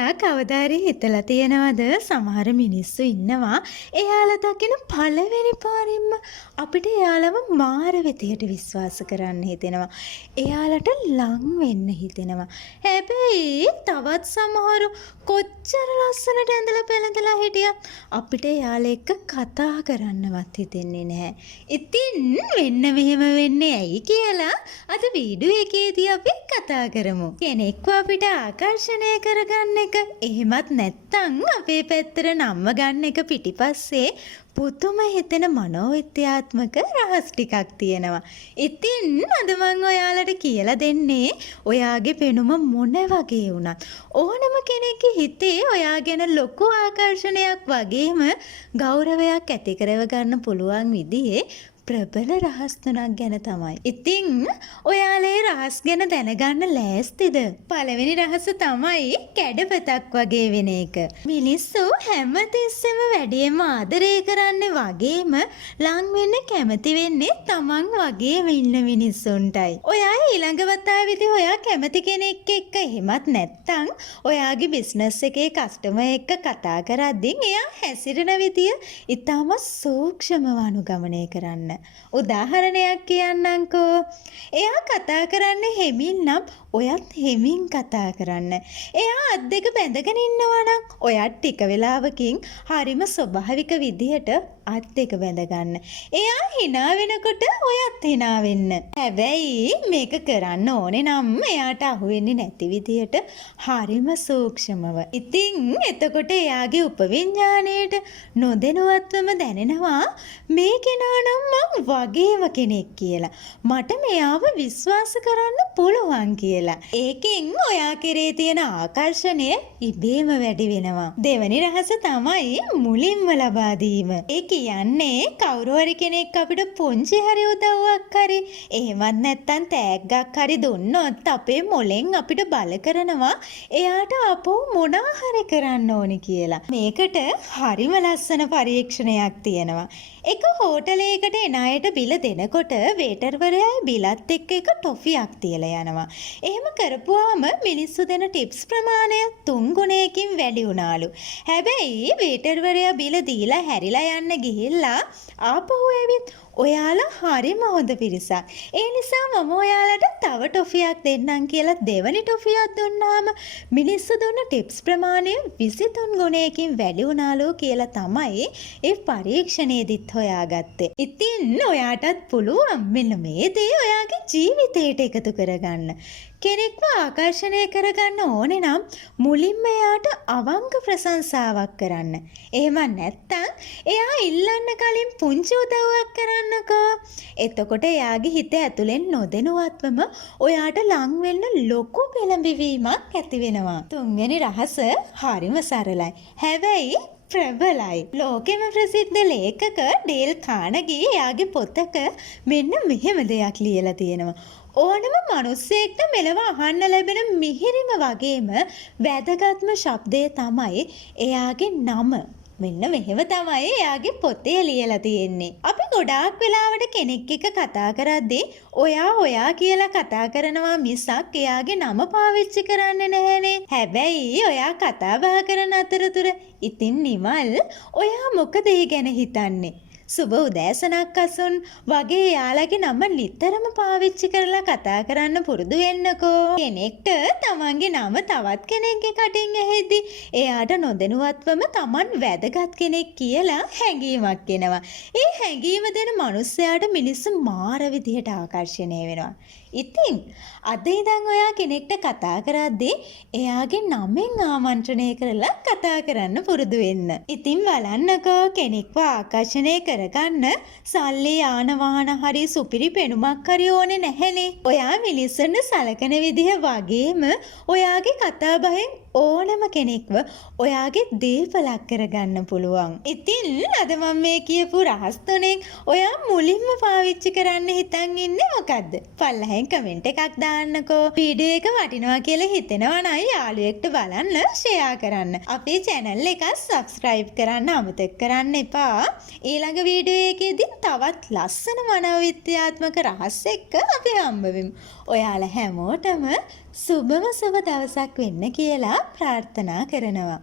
ඔයා කවදාරි හිතලා තියෙනවද සමහර මිනිස්සු ඉන්නවා එයාලා දකින පළවෙනි පාරින්ම අපිට එයාලව මාර විදියට විශ්වාස කරන්න හිතෙනවා. එයාලට ලං වෙන්න හිතෙනවා. හැබැයි තවත් සමහරු කොච්චර ලස්සනට ඇඳලා පෙළඳලා හිටියත් අපිට එයාලා එක්ක කතා කරන්නවත් හිතෙන්නේ නැහැ. ඉතින් මෙන්න මෙහෙම වෙන්නේ ඇයි කියලා අද වීඩියෝ එකේදී අපි කතා කරමු. කෙනෙක්ව අපිට ආකර්ෂණය කරගන්න එක එහෙමත් නැත්තම් අපේ පැත්තට නම්ම ගන්න එක පිටිපස්සේ පුදුම හිතෙන මනෝවිද්‍යාත්මක රහස් ටිකක් තියෙනවා. ඉතින් අද මම ඔයාලට කියලා දෙන්නේ ඔයාගේ පෙනුම මොන වගේ වුණත් ඕනම කෙනෙක්ගේ හිතේ ඔයා ගැන ලොකු ආකර්ෂණයක් වගේම ගෞරවයක් ඇති කරව ගන්න පුළුවන් විදිහේ ප්‍රබල රහස් තුනක් ගැන තමයි. ඉතින් ඔයාලා ඒ රහස් ගැන දැනගන්න ලෑස්තිද? පළවෙනි රහස තමයි කැඩපතක් වගේ වෙන එක. මිනිස්සු හැමතිස්සෙම වැඩියෙන්ම ආදරය කරන්නේ වගේම ලං වෙන්න කැමති වෙන්නේ තමන් වගේම ඉන්න මිනිස්සුන්ටයි. ඔයා ඊළඟ වතාවේදී ඔයා කැමති කෙනෙක් එක්ක එහෙමත් නැත්තම් ඔයාගේ බිස්නස් එකේ කස්ටමර් එක්ක කතා කරද්දී එයා හැසිරෙන විදිය ඉතාම සූක්ෂමව අනුගමනය කරන්න. උදාහරණයක් කියන්නම්කෝ. එයා කතා කරන්නේ හෙමින් නම් ඔයත් හෙමින් කතා කරන්න. එයා අත් දෙක බැඳගෙන ඉන්නවා නම් ඔයත් ටික වෙලාවකින් හරිම ස්වභාවික විදිහට අත් දෙක බැඳ ගන්න. එයා hina වෙනකොට ඔයත් hina වෙන්න. හැබැයි මේක කරන්න ඕනේ නම් එයාට අහු වෙන්නේ නැති විදිහට හරිම සූක්ෂමව. ඉතින් එතකොට එයාගේ උපවිඥාණයට නොදැනුවත්වම දැනෙනවා මේ කෙනා නම් මං වගේම කෙනෙක් කියලා. මට මෙයාව විශ්වාස කරන්න පුළුවන් කියලා. ඒකෙන් ඔයා කෙරේ තියෙන ආකර්ෂණය ඉබේම වැඩි වෙනවා. දෙවැනි රහස තමයි මුලින්ම ලබා දීම. ඒ කියන්නේ කවුරු හරි කෙනෙක් අපිට පුංචි හරි උදව්වක් හරි එහෙමත් නැත්නම් තෑග්ගක් හරි දුන්නොත් අපේ මොලෙන් අපිට බල කරනවා එයාට අපෝ මොනවා හරි කරන්න ඕනි කියලා. මේකට හරිම ලස්සන පරීක්ෂණයක් තියෙනවා. එක හෝටලයකට එන අයට බිල දෙනකොට වේටර්වරයා බිලත් එක්ක එක ටොෆියක් තියලා යනවා. එහෙම කරපුවාම මිනිස්සු දෙන ටිප්ස් ප්‍රමාණය 3 ගුණයකින් වැඩි වුණාලු. හැබැයි වේටර්වරයා බිල දීලා හැරිලා යන්න ගිහිල්ලා ආපහු ඇවිත් ඔයාලා හරිම හොඳ පිරිසක්. ඒ නිසා මම ඔයාලට තව ටොෆියක් දෙන්නම් කියලා දෙවනි ටොෆියක් දුන්නාම මිනිස්සු දුන්න ටිප්ස් ප්‍රමාණය 23 ගුණයකින් වැඩි වුණාලු කියලා තමයි ඒ පරීක්ෂණයේදීත් හොයාගත්තේ. ඉතින් ඔයාටත් පුළුවන් මෙන්න මේ දේ ඔයාගේ ජීවිතයට එකතු කරගන්න. කෙනෙක්ව ආකර්ෂණය කරගන්න ඕනේ නම් මුලින්ම එයාට අවංක ප්‍රශංසාවක් කරන්න. එහෙම නැත්නම් එයා ඉල්ලන්න කලින් පුංචි උදව්වක් කරන්නකෝ. එතකොට එයාගේ හිත ඇතුලෙන් නොදැනුවත්වම ඔයාට ලං වෙන්න ලොකු පෙළඹවීමක් ඇති වෙනවා. තුන්වෙනි රහස හරිම සරලයි. හැබැයි ප්‍රබලයි. ලෝකෙම ප්‍රසිද්ධ ලේඛක ඩේල් කානගී එයාගේ පොතක මෙන්න මෙහෙම දෙයක් ලියලා තියෙනවා. ඕනම මිනිස්සෙක්ට මෙලව අහන්න ලැබෙන මිහිරිම වගේම වැදගත්ම ශබ්දය තමයි එයාගේ නම. මෙන්න මෙහෙම තමයි එයාගේ පොතේ ලියලා තියෙන්නේ. අපි ගොඩාක් වෙලාවට කෙනෙක් එක්ක කතා කරද්දී ඔයා කියලා කතා කරනවා මිසක් එයාගේ නම පාවිච්චි කරන්නේ නැහැනේ. හැබැයි ඔයා කතා බහ කරන අතරතුර ඉතින් නිමල් ඔයා මොකද ඒ ගැන හිතන්නේ? සුබ උදෑසනක් අසුන් වගේ යාළගේ නම නිතරම පාවිච්චි කරලා කතා කරන්න පුරුදු වෙන්නකෝ. කෙනෙක්ට තමන්ගේ නම තවත් කෙනෙක්ගේ කටින් ඇහෙද්දි එයාට නොදැනුවත්වම තමන් වැදගත් කෙනෙක් කියලා හැඟීමක් එනවා. ඒ හැඟීම දෙන මිනිස්සයාට මිනිස්සු මාර විදිහට ආකර්ෂණය වෙනවා. ඉතින් අද ඉඳන් ඔයා කෙනෙක්ට කතා කරද්දී එයාගේ නමෙන් ආමන්ත්‍රණය කරලා කතා කරන්න පුරුදු වෙන්න. ඉතින් බලන්නකෝ කෙනෙක්ව ආකර්ෂණය කරගන්න සල්ලි යාන වාහන හරි සුපිරි පෙනුමක් හරි ඕනේ නැහැනේ. ඔයා මිනිස්සුන්ට සලකන විදිහ වගේම ඔයාගේ කතා බහෙන් ඕනම කෙනෙක්ව ඔයාගේ දීපලක් කරගන්න පුළුවන්. ඉතින් අද මම මේ කියපු රහස් තුනෙන් ඔයා මුලින්ම පාවිච්චි කරන්න හිතන් ඉන්නේ මොකද්ද? පල්ලෙහාන් යාළුවෙන් කමෙන්ට් එකක් දාන්නකෝ. වීඩියෝ එක වටිනවා කියලා හිතෙනවා නම් යාළුවෙක්ට බලන්න ෂෙයා කරන්න. අපේ channel එක subscribe කරන්න අමතක කරන්න එපා. ඊළඟ වීඩියෝ එකේදී තවත් ලස්සන මනෝවිද්‍යාත්මක රහස් එක්ක අපි හම්බ වෙමු. ඔයාලා හැමෝටම සුබම සුබ දවසක් වෙන්න කියලා ප්‍රාර්ථනා කරනවා.